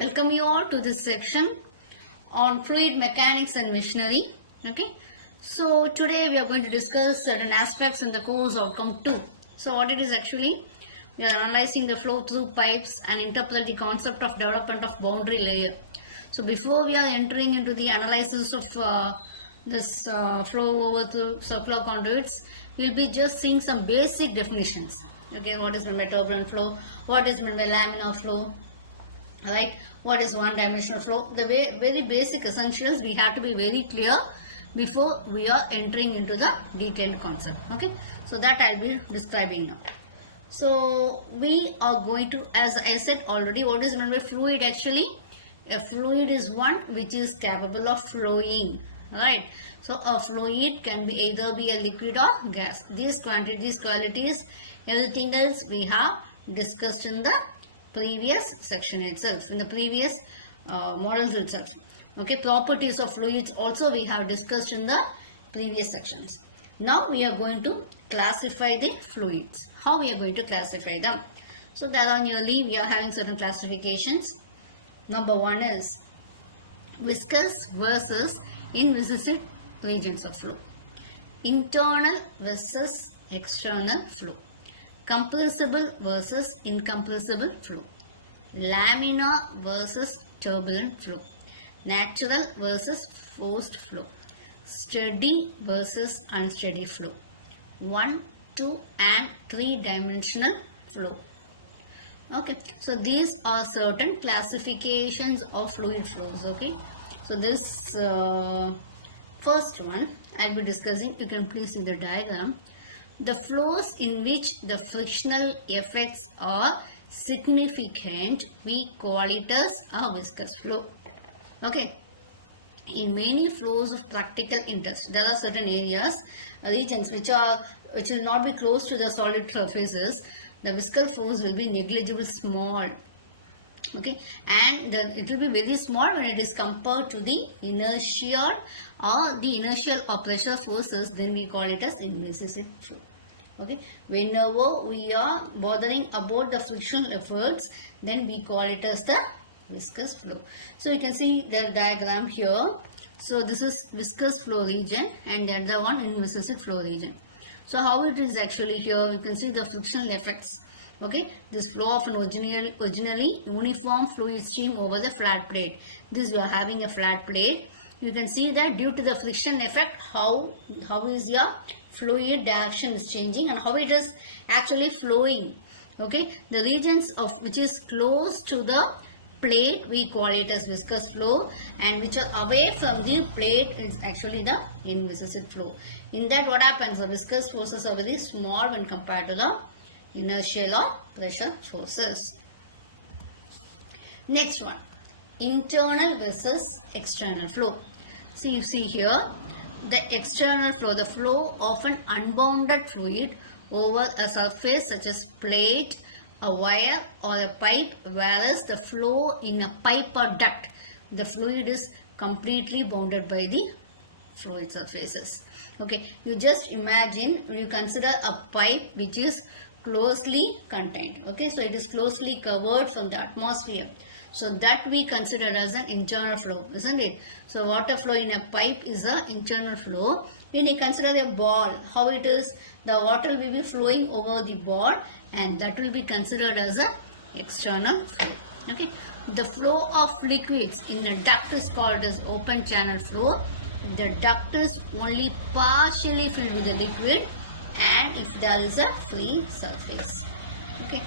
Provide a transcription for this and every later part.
Welcome you all to this section on fluid mechanics and machinery. Okay, so today we are going to discuss certain aspects in the course outcome 2. So what it is actually, we are analyzing the flow through pipes and interpret the concept of development of boundary layer. So before we are entering into the analysis of this flow over through circular conduits, we'll be just seeing some basic definitions. Okay, what is meant by turbulent flow, what is meant by laminar flow, right? What is one dimensional flow? The very basic essentials we have to be very clear before we are entering into the detailed concept. Okay, so that I'll be describing now. So we are going to, as I said already, what is meant by fluid actually? A fluid is one which is capable of flowing, right? So a fluid can be either be a liquid or gas. These quantities, qualities, everything else we have discussed in the previous section itself, in the previous models itself. Okay, properties of fluids also we have discussed in the previous sections. Now we are going to classify the fluids. How we are going to classify them? So there are nearly we are having certain classifications. Number one is viscous versus inviscid regions of flow. Internal versus external flow. Compressible versus incompressible flow. Laminar versus turbulent flow. Natural versus forced flow. Steady versus unsteady flow. 1, 2 and 3 dimensional flow. Okay, so these are certain classifications of fluid flows. Okay, so this first one I'll be discussing. You can please see the diagram. The flows in which the frictional effects are significant, we call it as a viscous flow. Okay, in many flows of practical interest, there are certain areas, regions which will not be close to the solid surfaces. The viscous flows will be negligible small. Okay, and it will be very small when it is compared to the inertial or pressure forces. Then we call it as inviscid flow. Okay, whenever we are bothering about the frictional efforts, then we call it as the viscous flow. So you can see the diagram here. So this is viscous flow region and the other one inviscid flow region. So how it is actually here, you can see the frictional effects. Okay, this flow of an originally uniform fluid stream over the flat plate. This we are having a flat plate. You can see that due to the friction effect, how is your fluid direction is changing and how it is actually flowing. Okay, the regions of which is close to the plate we call it as viscous flow, and which are away from the plate is actually the inviscid flow. In that, what happens? The viscous forces are very small when compared to the inertial or pressure forces. Next one, internal versus external flow. So you see here the external flow, the flow of an unbounded fluid over a surface such as plate, a wire or a pipe, whereas the flow in a pipe or duct, the fluid is completely bounded by the fluid surfaces. Okay, you just imagine, you consider a pipe which is closely contained. Okay, so it is closely covered from the atmosphere. So that we consider as an internal flow, isn't it? So water flow in a pipe is an internal flow. When you consider a ball, how it is, the water will be flowing over the ball and that will be considered as an external flow. Okay, the flow of liquids in a duct is called as open channel flow. The duct is only partially filled with the liquid and if there is a free surface. Okay,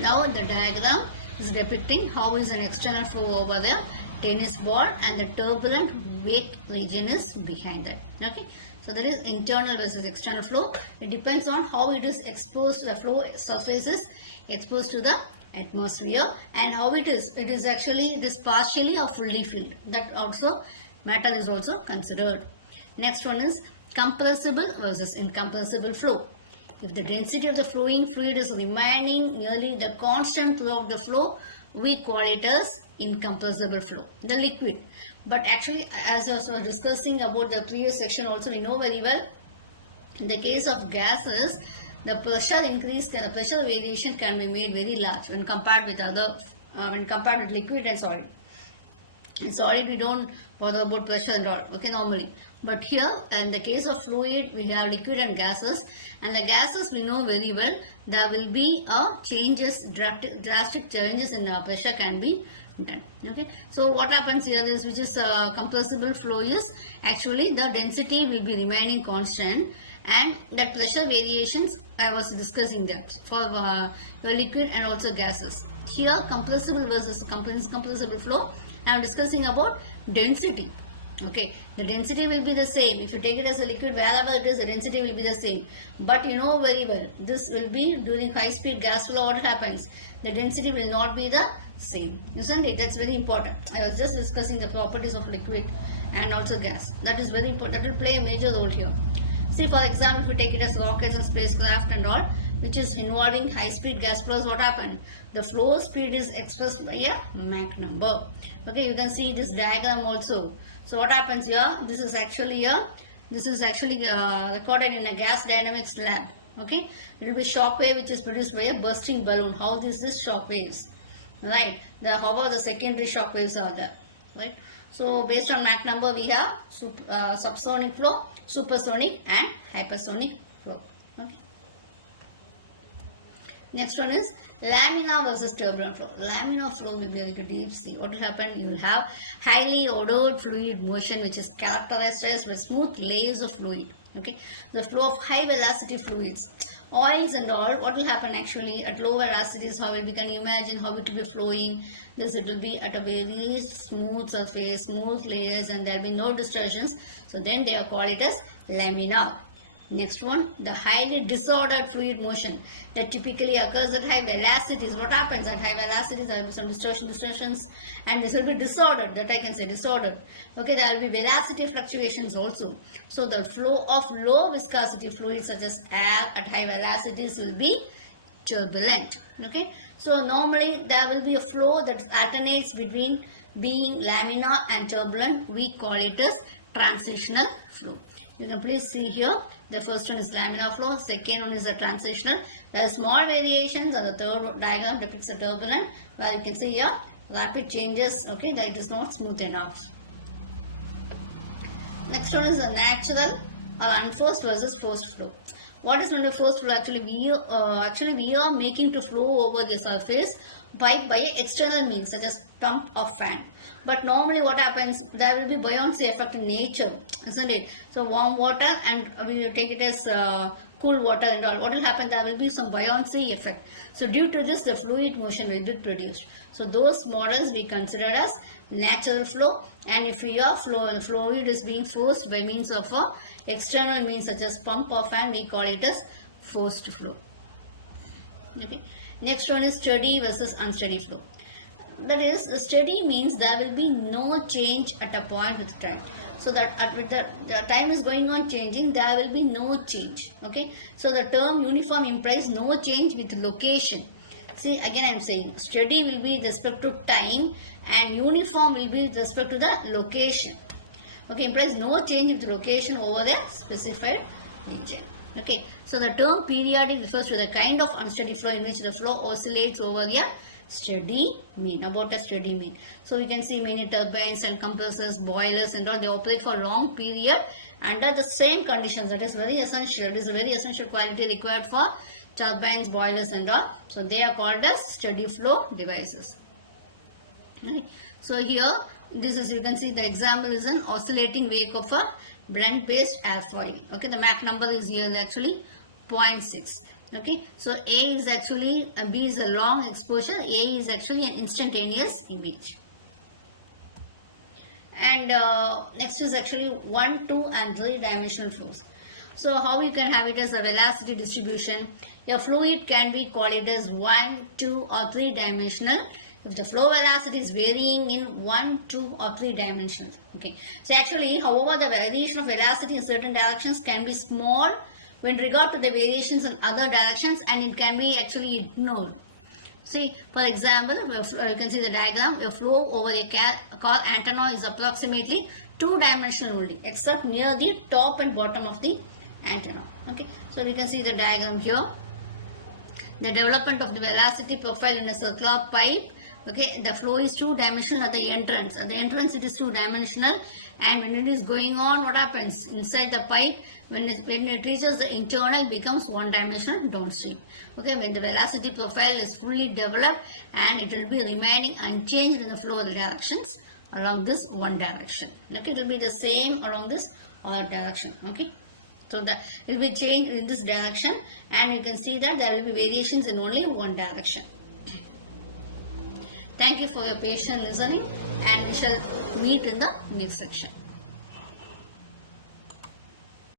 now the diagram is depicting how is an external flow over the tennis ball and the turbulent wake region is behind that. Okay, so there is internal versus external flow. It depends on how it is exposed, the flow surface is exposed to the atmosphere and how it is actually, it is partially or fully filled. That also matter is also considered. Next one is compressible versus incompressible flow. If the density of the flowing fluid is remaining nearly the constant throughout the flow, we call it as incompressible flow, the liquid. But actually, as I was discussing about the previous section also, we know very well, in the case of gases, the pressure increase, the pressure variation can be made very large when compared with other when compared with liquid and solid. In solid, we don't bother about pressure and all, okay, normally. But here, in the case of fluid, we have liquid and gases. And the gases, we know very well, there will be drastic changes in pressure can be done. Okay. So, what happens here is, which is compressible flow is, actually the density will be remaining constant. And that pressure variations, I was discussing that for your liquid and also gases. Here, compressible versus compressible flow, I am discussing about density. Okay, the density will be the same. If you take it as a liquid, wherever it is, the density will be the same. But you know very well, this will be during high speed gas flow, what happens? The density will not be the same. Isn't it? That's very important. I was just discussing the properties of liquid and also gas. That is very important. That will play a major role here. See, for example, if we take it as rockets and spacecraft and all, which is involving high-speed gas flows, what happened? The flow speed is expressed by a Mach number. Okay, you can see this diagram also. So what happens here? This is actually recorded in a gas dynamics lab. Okay, it will be shock wave which is produced by a bursting balloon. How is this shock waves? Right. However, the secondary shock waves are there. Right. So based on Mach number, we have subsonic flow, supersonic, and hypersonic flow. Okay. Next one is laminar versus turbulent flow. Laminar flow will be like a deep sea. What will happen? You will have highly ordered fluid motion which is characterized by smooth layers of fluid. Okay, the flow of high velocity fluids, oils and all. What will happen actually at low velocities? How we can imagine how it will be flowing. It will be at a very smooth surface, smooth layers, and there will be no distortions. So then they are called it as laminar. Next one, the highly disordered fluid motion that typically occurs at high velocities. What happens at high velocities? There will be some distortions, and this will be disordered. That I can say disordered. Okay, there will be velocity fluctuations also. So the flow of low viscosity fluids such as air at high velocities will be turbulent. Okay, so normally there will be a flow that alternates between being laminar and turbulent. We call it as transitional flow. You can please see here, the first one is laminar flow, second one is a transitional. There are small variations, and the third diagram depicts a turbulent, where you can see here rapid changes, okay, that it is not smooth enough. Next one is a natural or unforced versus forced flow. What is meant by forced flow? Actually, we are making to flow over the surface by external means such as pump or fan. But normally what happens, there will be buoyancy effect in nature, isn't it? So warm water and we will take it as cool water and all. What will happen? There will be some buoyancy effect. So due to this, the fluid motion will be produced. So those models we consider as natural flow. And if your fluid is being forced by means of external means such as pump or fan, we call it as forced flow. Okay. Next one is steady versus unsteady flow. That is, steady means there will be no change at a point with time. So that with the time is going on changing, there will be no change. Okay. So the term uniform implies no change with location. See, again I am saying steady will be with respect to time and uniform will be with respect to the location. Okay, implies no change with location over the specified region. Okay, so the term periodic refers to the kind of unsteady flow in which the flow oscillates over a steady mean, about a steady mean. So we can see many turbines and compressors, boilers and all, they operate for a long period under the same conditions. That is very essential. It is a very essential quality required for turbines, boilers and all. So they are called as steady flow devices. Right. So here, this is, you can see the example is an oscillating wake of a blend based airfoil. Okay, the Mach number is here actually 0.6. Okay, so A is actually, B is a long exposure, A is actually an instantaneous image. And next is actually 1, 2 and 3 dimensional flows. So how you can have it as a velocity distribution? Your fluid can be called it as 1, 2 or 3 dimensional if the flow velocity is varying in 1, 2 or 3 dimensions. Okay. So actually, however, the variation of velocity in certain directions can be small when regard to the variations in other directions, and it can be actually ignored. See, for example, you can see the diagram, a flow over a car antenna is approximately 2-dimensional only, except near the top and bottom of the antenna. Okay, so we can see the diagram here. The development of the velocity profile in a circular pipe Okay, the flow is two-dimensional at the entrance. At the entrance, it is two-dimensional, and when it is going on, what happens inside the pipe? When it reaches the internal, it becomes one-dimensional downstream. Okay, when the velocity profile is fully developed, and it will be remaining unchanged in the flow directions along this one direction. Okay, it will be the same along this other direction. Okay. So that it will be changed in this direction, and you can see that there will be variations in only one direction. Thank you for your patient listening, and we shall meet in the next section.